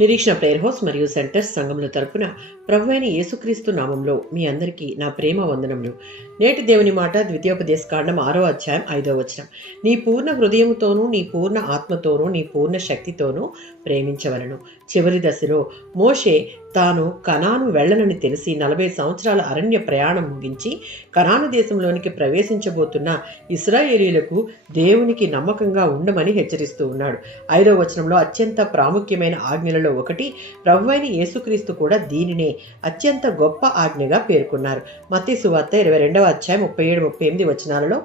నిరీక్షణ prayer house మరియు centres సంఘముల తరపున ప్రభువైన యేసుక్రీస్తు నామంలో మీ అందరికీ నా ప్రేమ వందనములు. నేటి దేవుని మాట ద్వితీయోపదేశ కాండం 6వ అధ్యాయం 5వ వచనం. నీ పూర్ణ హృదయముతోనూ నీ పూర్ణ ఆత్మతోనూ నీ పూర్ణ శక్తితోనూ ప్రేమించవలను. చివరి దశలో మోషే తాను కనాను వెళ్ళనని తెలిసి 40 సంవత్సరాల అరణ్య ప్రయాణం ముగించి కనాను దేశంలోనికి ప్రవేశించబోతున్న ఇశ్రాయేలీలకు దేవునికి నమ్మకంగా ఉండమని హెచ్చరిస్తూ ఉన్నాడు. 5వ వచనంలో అత్యంత ప్రాముఖ్యమైన ఆజ్ఞలలో ఒకటి, ప్రభువైన యేసుక్రీస్తు కూడా దీనినే అత్యంత గొప్ప ఆజ్ఞగా పేర్కొన్నారు. మత్తయి సువార్త 22వ అధ్యాయం 37-38 వచనాలలో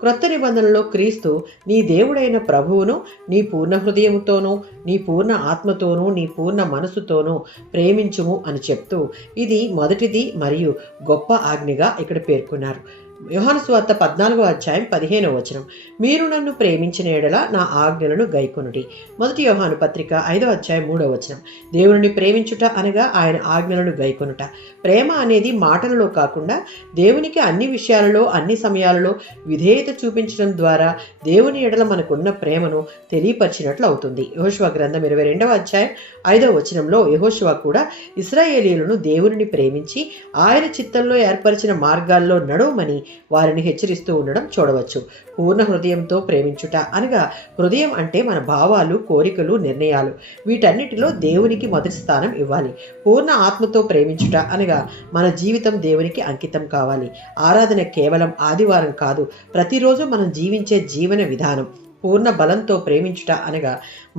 క్రొత్త నిబంధనలో క్రీస్తు నీ దేవుడైన ప్రభువును నీ పూర్ణ హృదయముతోనూ నీ పూర్ణ ఆత్మతోనూ నీ పూర్ణ మనసుతోనూ ప్రేమించుము అని చెప్తూ ఇది మొదటిది మరియు గొప్ప ఆజ్ఞగా ఇక్కడ పేర్కొన్నారు. యోహాను సువార్త 14వ అధ్యాయం 15వ వచనం, మీరు నన్ను ప్రేమించిన ఎడల నా ఆజ్ఞలను గైకొనుడి. మొదటి యోహాను పత్రిక 5వ అధ్యాయం 3వ వచనం, దేవుని ప్రేమించుట అనగా ఆయన ఆజ్ఞలను గైకొనుట. ప్రేమ అనేది మాటలలో కాకుండా దేవునికి అన్ని విషయాలలో అన్ని సమయాలలో విధేయత చూపించడం ద్వారా దేవుని ఎడల మనకున్న ప్రేమను తెలియపరిచినట్లు అవుతుంది. యెహోషువ గ్రంథం 22వ అధ్యాయం 5వ వచనంలో యెహోషువ కూడా ఇశ్రాయేలీయులను దేవునిని ప్రేమించి ఆయన చిత్తంలో ఏర్పరిచిన మార్గాల్లో నడవమని వారిని హెచ్చరిస్తూ ఉండడం చూడవచ్చు. పూర్ణ హృదయంతో ప్రేమించుట అనగా హృదయం అంటే మన భావాలు, కోరికలు, నిర్ణయాలు, వీటన్నిటిలో దేవునికి మొదటి స్థానం ఇవ్వాలి. పూర్ణ ఆత్మతో ప్రేమించుట అనగా మన జీవితం దేవునికి అంకితం కావాలి. ఆరాధన కేవలం ఆదివారం కాదు, ప్రతిరోజు మనం జీవించే జీవన విధానం. పూర్ణ బలంతో ప్రేమించుట అనగా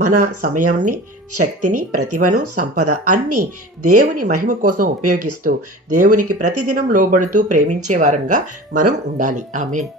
మన సమయాన్ని, శక్తిని, ప్రతిభను, సంపద అన్నీ దేవుని మహిమ కోసం ఉపయోగిస్తూ దేవునికి ప్రతిదినం లోబడుతూ ప్రేమించే వారంగా మనం ఉండాలి. ఆమేన్.